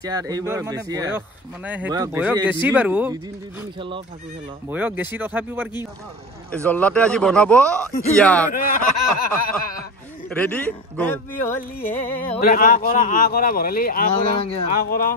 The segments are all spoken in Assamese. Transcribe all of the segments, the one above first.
চার এইবার মানে বয়স মানে হেতু বয়স গেছি বারু দুদিন খেলা ফাকু খেলা বয়স গেছি তথাপিও আর কি জল্লাতে আজি বনাব ইয়া রেডি গো হ্যাপি হোলি হে আ করা ভরালি আ করা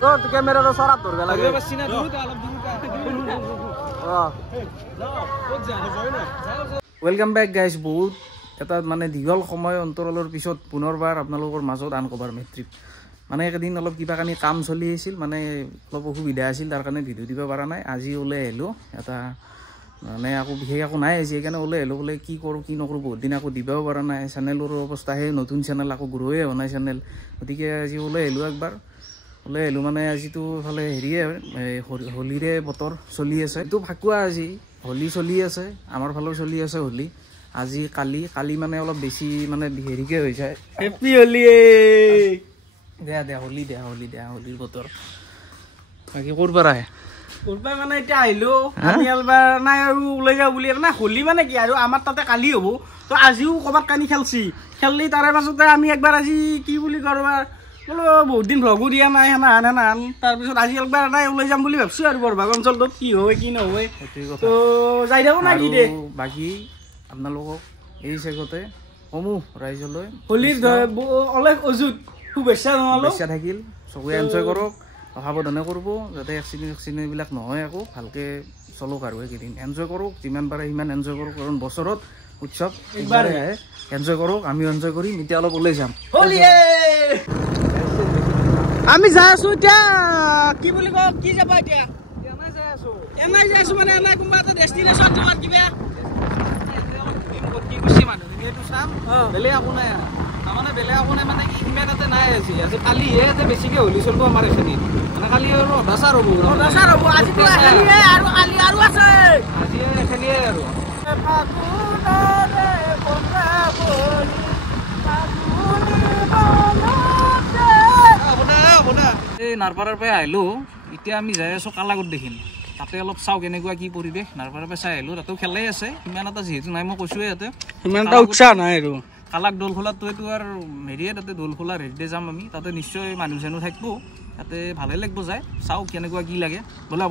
তো ক্যামেরাটা সরাত ধরবে লাগে ওয়েলকাম ব্যাক গাইজ বহুত এটা মানে দীঘল সময় অন্তৰালৰ পিছত পুনৰবাৰ আপোনালোকৰ মাজত আনকভাৰ মেট্ৰিক মানে এদিন অলপ কিবা কানি কাম চলি আছিল মানে অলপ অসুবিধা আছিল তাৰ কাৰণে ভিডিঅ' দিব পৰা নাই আজি ওলাই আহিলোঁ এটা মানে আকৌ বিশেষ একো নাই আজি সেইকাৰণে ওলাই আহিলোঁ বোলে কি কৰোঁ কি নকৰোঁ বহুত দিন আকৌ দিবও পৰা নাই চেনেলৰ অৱস্থা সেই নতুন চেনেল আকৌ গ্ৰ'ৱে হোৱা নাই চেনেল গতিকে আজি ওলাই আহিলোঁ একবাৰ ওলাই আহিলোঁ মানে আজিতো ফালে হেৰিয়ে হোলীৰে বতৰ চলি আছে এইটো ফাকুৱা আজি হোলী চলি আছে আমাৰ ফালেও চলি আছে হোলী আজি কালি মানে অলপ বেছি মানে হেৰিকে হৈ যায় হেপি হোলী হোলীৰ বতৰ বাকী ক'ৰ পৰা আহে মানে এতিয়া আহিলোঁ আমি এবাৰ নাই আৰু ওলাই যাওঁ বুলি মানে হোলী মানে কি আৰু আমাৰ তাতে কালি হ'ব তো আজিও ক'ৰবাত কানি খেললি তাৰে পাছতে আমি একবাৰ আজি কি বুলি কৰোঁ বোলো বহুত দিন ভ্লগো দিয়া নাই সেনাহান তাৰপিছত আজি একবাৰ নাই ওলাই যাম বুলি ভাবিছোঁ আৰু বৰভাগ অঞ্চলটোত কি হয় কি নহয় তো যাই থাকোঁ না কি দে বাকী আপোনালোকক এই চেগতে সমূহ ৰাইজলৈ হোলীৰ অলেখ অযুত শুভেচ্ছা থাকিল চকুৱে এনজয় কৰক সাৱধানে কৰিব যাতে এক্সিডেণ্টবিলাক নহয় আকৌ ভালকৈ চলক আৰু এইকেইদিন এনজয় কৰক যিমান পাৰে সিমান এনজয় কৰক কাৰণ বছৰত উৎসৱ একবাৰে আহে এনজয় কৰক আমিও এনজয় কৰিম এতিয়া অলপ ওলাই যাম আমি যাই আছো এতিয়া কি বুলি কওঁ কি যাবা এতিয়া এনাই যাই আছো মানে এনাই কোনোবা এটা ডেষ্টিনেশ্যন যোৱাৰ কিবা কি কৈছে মানুহজনীয়েতো চাম বেলেগ একো নাই তাৰমানে বেলেগ একো নাই মানে কি সিমান তাতে নাই আজি কালিহে যে বেছিকৈ হোলী চলিব আমাৰ এইখিনিত মানে কালি আৰু অদাচাৰ হ'ব আজিতো এখেলিয়ে আৰু কালি আৰু আছে আজি এখেলিয়ে আৰু এই নাৰপাৰাৰ পৰা আহিলোঁ এতিয়া আমি যাই আছোঁ কালাগত দেখিম তাতে অলপ চাওঁ কেনেকুৱা কি পৰিৱেশ নাৰপাৰাৰ পৰা চাই আহিলোঁ তাতেও খেলাই আছে সিমান এটা যিহেতু নাই মই কৈছোঁৱে ইয়াতে সিমান এটা উৎসাহ নাই আৰু কালাক দৌল খোলাতো এইটো আৰু হেৰিয়ে তাতে দৌল খোলাৰ হেৰিতে যাম আমি তাতে নিশ্চয় মানুহ চানুহ থাকিব তাতে ভালে লাগিব যায় চাওঁ কেনেকুৱা কি লাগে ব'লা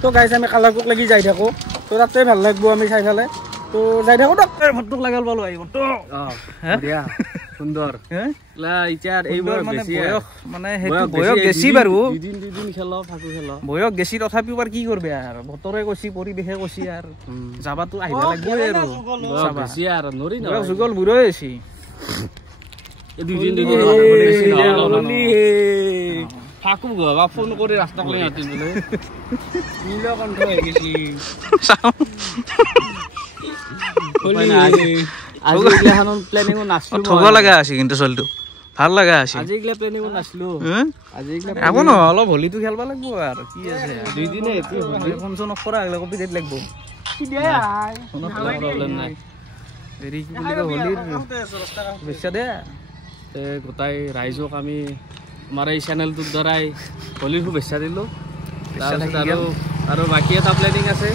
তো গাইজ আমি কালাকুক লাগি যাই থাকোঁ তো তাতে ভাল লাগিব আমি চাই পেলাই তো যাই থাকোঁ দিয়ক ফটোক লাগাল পালোঁ আহিব সুন্দৰ এইবাৰ মানে বয়স মানে সেইটো বয়স গেছি বাৰু দুদিন খেলা ফাকু খেলা বয়স গেছি তথাপিও আৰু কি কৰবি আৰু বতৰে কৈছি পৰিৱেশে কৈছি আৰু যাবাতো আহিব লাগিবই আৰু বয়স যুগল বুঢ়ৈ হৈছি ফাকু ঘৰবা ফোন কৰি ৰাস্তাক লৈ নাতি বোলে নীলকণ্ঠ হৈ গেছি থব লগা আছে কিন্তু চলটো ভাল লগা আছে অলপ হোলীটো খেলবা লাগব আৰু কি আছে দুইদিনে ফোন চোন কৰা আহিলে কপি ডেট লাগব হেৰি কি বুলি কয় হোলীৰ শুভেচ্ছা দে গোটাই ৰাইজক আমি আমাৰ এই চেনেলটোৰ দ্বাৰাই হোলীৰ শুভেচ্ছা দিলোঁ আৰু বাকী এটা প্লেনিং আছে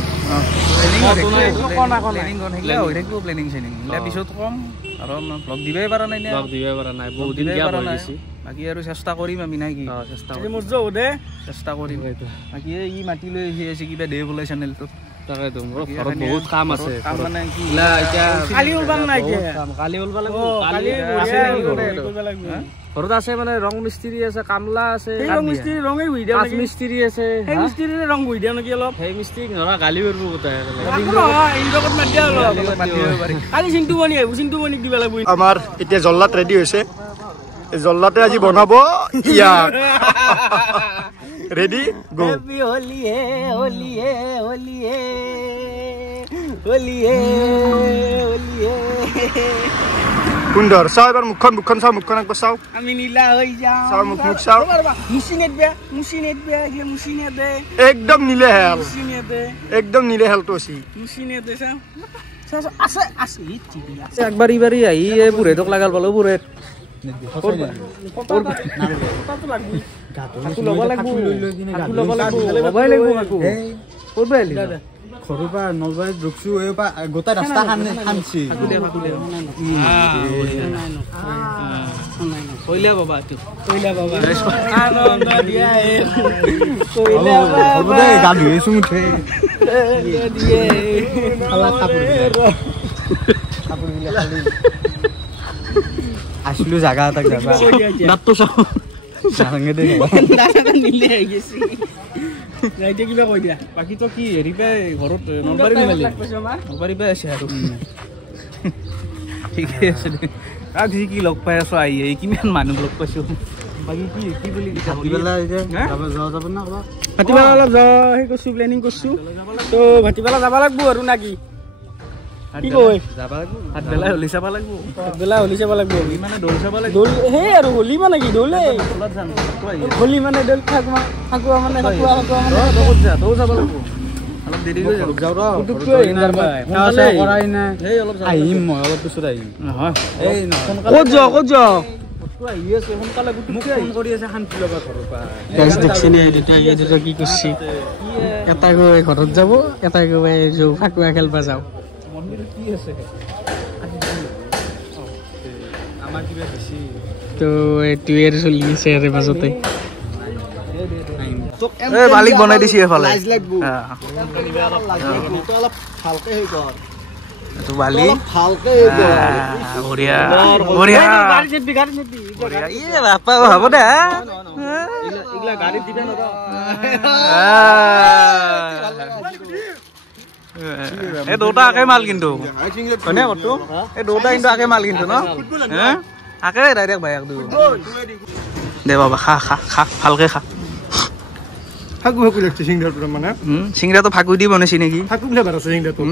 পিছত কম আৰু ব্লগ দিবই পৰা নাই বহুত দিন বাকী আৰু চেষ্টা কৰিম আমি নাই কি চেষ্টা কৰিম বাকী ই মাতি লৈ আহি আছে কিবা দে বোলে চেনেলটোত তাকেতো মোৰ ঘৰত বহুত কাম আছে মানে কি কালি ওলবা নাই কালি ওলবা লাগিব ঘৰত আছে মানে ৰং মিস্ত্ৰী আছে কামলা আছে মিস্ত্ৰী ৰঙে বুই দিয়া নেকি মিস্ত্ৰী আছে সেই মিস্ত্ৰীৰে ৰং বুই দিয়া নেকি অলপ সেই মিস্ত্ৰী নৰা গালি কৰিব গোটাই ইনজকত মাত দিয়া অলপ কালি চিন্তু বনি আহিব চিন্তু বনিক দিবা লাগিব আমাৰ এতিয়া জল্লাত ৰেডি হৈছে জল্লাতে আজি বনাব ইয়া ৰেডি গো হেপি হোলী সুন্দৰ চাও এবাৰ মুখখন চাও মুখখন একবাৰ চাও আমি নীলা হৈ যাওঁ চাও মুখ চাও মুচিনেট দে একদম নীলে হেলটো আছে মুচিনেট দে চাও আছে একবাৰ ইবাৰি আহি বুঢ়েতক লাগাল পালো বুঢ়েত ঘৰৰ পৰা নলবাৰীত ৰখছো এই গোটেই ৰাস্তা খানছি কইলা বাবা আনন্দ দিয়া হ'ব দে গা ধুইছো মুঠে দিয়ে আসলো জাগা এটাক যাবা দাঁতটো চাওঁ জাঙে দে নিলে আহি গেছি ৰাইতে কিবা কৈ দিয়া বাকীতো কি হেৰি পাই ঘৰত নলবাৰী নিলে নলবাৰী পাই আছে আৰু ঠিকে আছে দে আজি কি লগ পাই আছো আহি কিমান মানুহ লগ পাইছো বাকী কি বুলি ভাটিবেলা যাব না ক'ৰবাত ভাটিবেলা অলপ সেই কৰিছো প্লেনিং কৰিছো তো ভাটিবেলা যাব লাগবো আৰু না কি কয় যাবা লাগব ভাতবেলা হলি চাব লাগবো মানে দৌল চাব লাগবো দৌল সেই আৰু হলি মানে কি দৌলে হলি মানে দৌল ফাকুৱা মানে ক'ত যা দৌল চাব লাগবো অলপ দেৰি হৈ যাব যাওঁ কৰাই নাই এই অলপ আহিম মই অলপ পিছত আহিম নহয় এই ক'ত যা আহি আছে সোনকালে মোক ফোন কৰি আছে শান্তি লগা ঘৰৰ পৰা গাইজ দেখছি নে এতিয়া কি কৰিছি এটা গৈ ঘৰত যাব এটা গৈ ফাকুৱা খেলবা যাওঁ মন্দিৰত কি আছে আমাৰ কিবা বেছি তো এইটোৱে আৰু চলি আছে আৰু মাজতে এই মালিক বনাই দিছি এফালে লাজ লাগব অলপ ভালকে হেই কৰ এইটো বালি ভালকে হেই কৰ বঢ়িয়া বঢ়িয়া গাড়ী চেপি বঢ়িয়া ইয়ে বাপা হ'ব দে ইগলা গাড়ী দিবে না এই দুটা আকে মাল কিন্তু হয়নে কতো এই দুটা কিন্তু আকে মাল কিন্তু ন আকে ডাইৰেক্ট ভাই একদম দে বাবা খা খা খা ভালকে খা ফাকু লাগছে সিংহাটো মানে সিংৰাটো ফাকু দি বনাইছি নেকি ফাকু বোলে বাৰ আছে সিংহাটো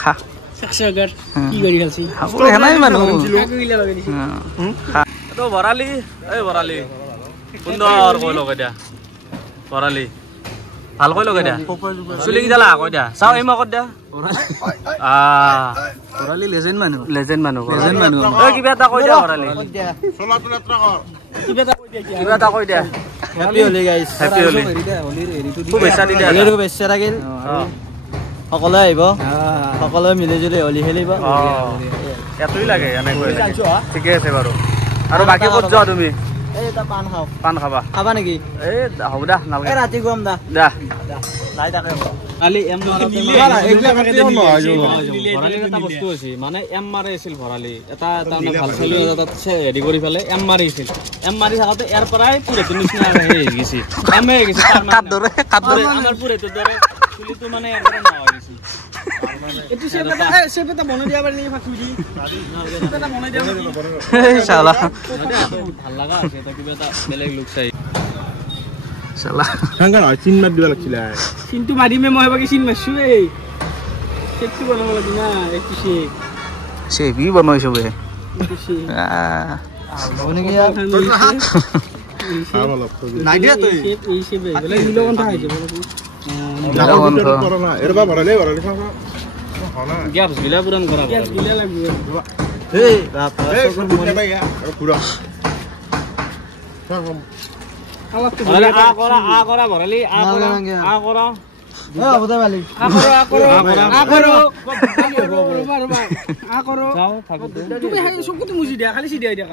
খা সাকসাগাৰ কি কৰি খালছি খাবলৈ হেনাই মানুহ কাকুইলা লগাই দিছি তো বৰালি এই বৰালি সুন্দৰ কৈ লগাই দিয়া বৰালি ভাল কৈ লগাই দিয়া চুলি কি জ্বালা কৈ দিয়া চাও এই মকত দিয়া বৰালি লেজেণ্ড মানুহ ঐ কিবা এটা কৈ দিয়া বৰালি কিবা এটা কৈ দিয়া হেপি হলি গাইস হেপি হলি শুভেচ্ছা দি দিয়া হলিৰ শুভেচ্ছা থাকিল সকলোৱে আহিব সকলোৱে মিলি জুলি হলি খেলিব এতই লাগে এনেকৈ ঠিকে আছে বাৰু আৰু বাকী ক'ত যোৱা তুমি এই এটা পান খাও পান খাবা খাবা নেকি এই হ'ব দা নালাগে এই ৰাতি গম দা দা লাই তাকে কালি এম ভৰালি এটা বস্তু আছে মানে এম মাৰি আছিল ভৰালি এটা তাৰমানে ভাল চলি তাত হেৰি কৰি পেলাই এম মাৰিছিল এম মাৰি থাকোঁতে ইয়াৰ পৰাই পুৰেটো নিচিনা হৈ গৈছে এমে হৈ গৈছে কাট ধৰে আমাৰ পুৰেটোৰ দৰে চুলিটো মানে ইয়াৰ পৰা নোহোৱা গৈছে এইটো চেপ এটা বনাই দিয়া পাৰি নেকি ফাঁকি দি এটা বনাই দিয়া চালা ভাল লগা আছে তো কিবা এটা বেলেগ লুক চাই চালা হাঙ্গাৰ চিন মাৰ দিব লাগছিল চিনটো মাৰিমে মই বাকি চিন মাৰছো এই চেপটো বনাব লাগে না এইটো চেপ চেপি বনাইছো বে নাই দিয়া তুই এই চেপ বেলেগ নীলকণ্ঠ আহিছে এৰবা ভৰালে গ্যাপস গিলা পূৰণ কৰা গ্যাপস গিলা লাগিব এই বাপ পুৰা আ কৰা ভৰালি আ কৰা হ'ব দে মালিক তুমি চকুটো মুচি দিয়া খালি চিধাই দিয়া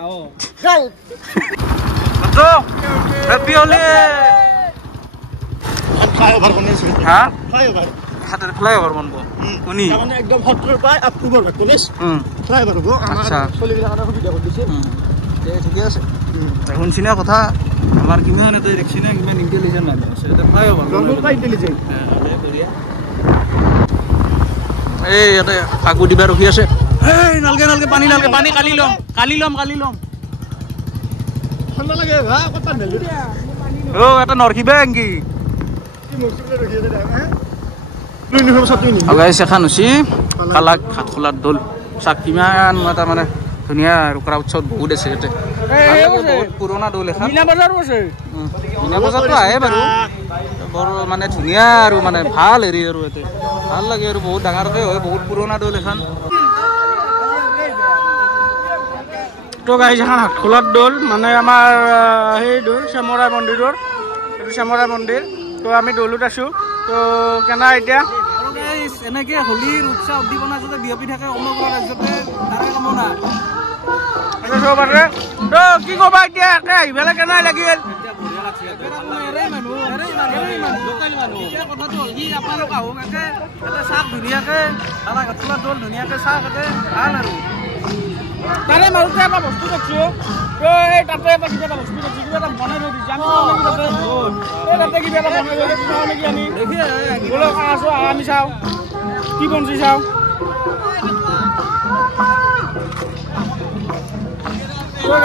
হেপি হলি হা ফ্লাইঅভাৰ বনব শুনি একদম সত্তৰ পাই অক্টোবৰ 19 ফ্লাইঅভাৰ হ'ব আচ্ছা চলিবিলাকৰ সুবিধা কৰি দিছে ঠিকে আছে শুনছি না কথা আমাৰ কিমান এটা দেখছি না কিমান ইণ্টেলিজেণ্ট মানুহ আছে এটা ফ্লাইঅভাৰ এই ইয়াতে ফাকু দিবা ৰখি আছে এই নালগে পানী কালি ল'ম ঠাণ্ডা লাগে হা কত পানী ও এটা নৰখিবা এংকি গাইছ এখন হৈছি কালাক হাত খোলাৰ দৌল চাক কিমান এটা মানে ধুনীয়া আৰু ক্ৰাউড চাউড বহুত আছে ইয়াতে বহুত পুৰণা দৌল এখন মিনা বজাৰো আছে মিনা বজাৰটো আহে বাৰু বৰ মানে ধুনীয়া আৰু মানে ভাল হেৰি আৰু ইয়াতে ভাল লাগে আৰু বহুত ডাঙৰকে হয় বহুত পুৰণা দৌল এখন তো গাইছ এখন হাত খোলাৰ দৌল মানে আমাৰ সেই দৌল শ্যামৰাই মন্দিৰৰ এইটো শ্যামৰাই মন্দিৰ তো আমি দৌলত আছো তো কেনা এতিয়া এনেকৈ হোলীৰ উৎসাহ উদ্দীপনা যাতে বিয়পি থাকে সমগ্ৰ ৰাজ্যতে তাৰে কামনা। কি ক'বা এতিয়া একে আহি পেলাই কেনে লাগিল? কথাটো হ'ল কি আপোনালোক আহক একে তাতে চাওক ধুনীয়াকৈ তাৰা গাঠলা দল ধুনীয়াকৈ চাওক একে ভাল আৰু তাৰে মাজতে এটা বস্তু দেখিছোঁ এই তাতে এটা কিবা এটা বস্তু দেখিছোঁ কিবা এটা বনাই থৈ দিছে আমি তাতে কিবা এটা বনাই থৈ দিছোঁ চাওঁ নেকি আমি বলক আছোঁ আমি চাওঁ কি বনছি চাওঁ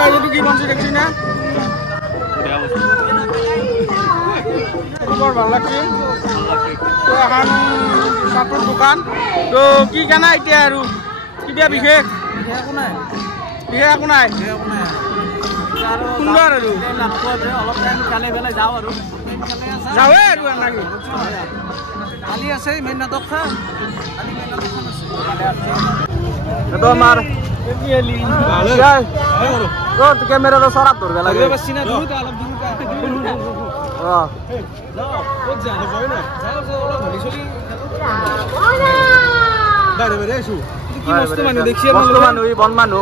এইটো কি বনছি দেখছি না বৰ ভাল লাগছে তো এখন কাপোৰ দোকান তো কি জানা এতিয়া আৰু কিবা বিশেষ একো নাই বিশেষ একো নাই সুন্দৰ আৰু অলপ টাইম কালি বেলাই যাওঁ আৰু যাওঁৱে আৰু এনেকৈ কালি আছে মেইন নাটকখন কালি মেইন নাটকখন আছে এইটো আমাৰ কেমেৰাটো চৰাত ধৰিব লাগে বন মানুহ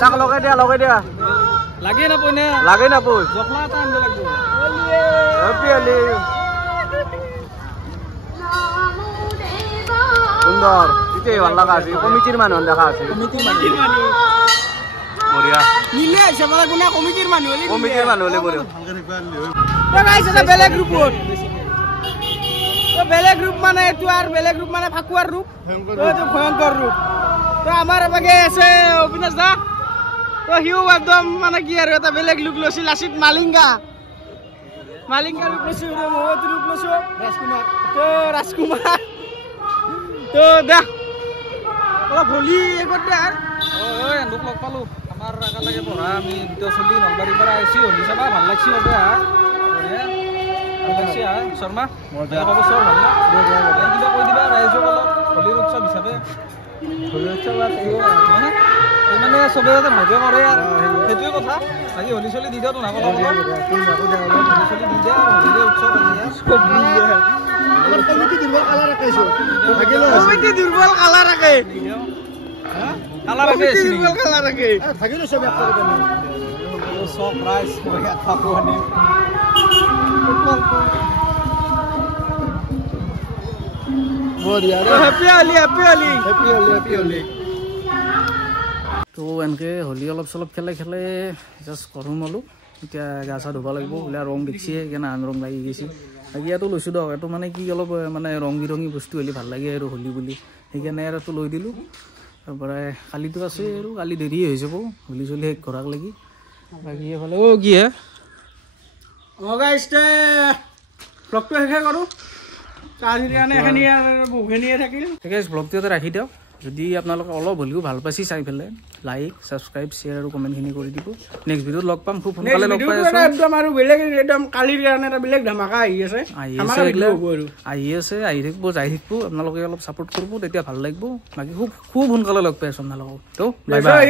তাক লগাই দিয়া লাগে নাপায় নে লাগে নাপায় জখলা এটা আনিব লাগিব সুন্দৰ ঠিকেই ভাল লগা আছে কমিটিৰ মানুহ দেখা আছে বঢ়িয়া নিলে আছে মানে কোনে কমিটিৰ মানুহ হলে বঢ়িয়া বেলেগ গ্ৰুপত বেলেগ গ্ৰুপ মানে এইটো আৰু বেলেগ গ্ৰুপ মানে ফাকুৱাৰ ৰূপ এইটো ভয়ংকৰ ৰূপ তো আমাৰ এবাগে আছে অবিনাশ দা তো সিও একদম মানে কি আৰু এটা বেলেগ লুক লৈছিল লাচিত মালিংগা ৰূপ লৈছো মহৎ ৰূপ লৈছো ৰাজকুমাৰ তো দা অলপ হোলী এগত দে দুখ লগ পালোঁ আমাৰ একেলগে পঢ়া আমি দুটা চলি নলবাৰীৰ পৰা আহিছোঁ হোলী চাবা ভাল লাগছি বঢ়িয়া শৰ্মা বছৰ ভাল কিবা কৈ দিবা ৰাইজক অলপ হোলীৰ উৎসৱ হিচাপে হোলী উৎসৱ মানে চবে যাতে ভাগে কৰে আৰু সেইটোৱে কথা বাকী হোলী চলি দি দিয়াতো নাপাব হোলী চলি দি দিয়া হোলীৰ উৎসৱ দুৰ্বল কালাৰ ৰাখে চব ৰাইজ থাকোঁ আনি তো এনেকৈ হোলী অলপ চলপ খেলে জাষ্ট কৰোঁ মলোঁ এতিয়া গা চা ধুব লাগিব বোলে ৰং দেখিছে সেইকাৰণে আন ৰং লাগি গৈছে বাকী ইয়াতো লৈছোঁ দিয়ক এইটো মানে কি অলপ মানে ৰং বিৰঙী বস্তু হ'লে ভাল লাগে আৰু হোলী বুলি সেইকাৰণে আৰু লৈ দিলোঁ তাৰপৰা কালিতো আছে আৰু কালি দেৰি হৈ যাব হোলী চলি শেষ কৰাক লাগি বাকী এইফালে কি হে ব্লগটো শেষে কৰোঁ ব্লগটো ইয়াতে ৰাখি দিয়ক যদি আপোনালোকে অলপ হ'লেও ভাল পাইছে চাই পেলাই লাইক ছাবস্ক্ৰাইব শ্বেয়াৰ আৰু কমেণ্টখিনি কৰি দিব নেক্সট ভিডিঅ'ত লগ পাম খুব সোনকালে লগ পাই আছোঁ একদম আৰু বেলেগ একদম কালিৰ কাৰণে এটা বেলেগ ধামাকা আহি আছে আহি আছে আহি থাকিব যাই থাকিব আপোনালোকে অলপ ছাপোৰ্ট কৰিব তেতিয়া ভাল লাগিব বাকী খুব সোনকালে লগ পাই আছোঁ আপোনালোকক তো বাই বাই।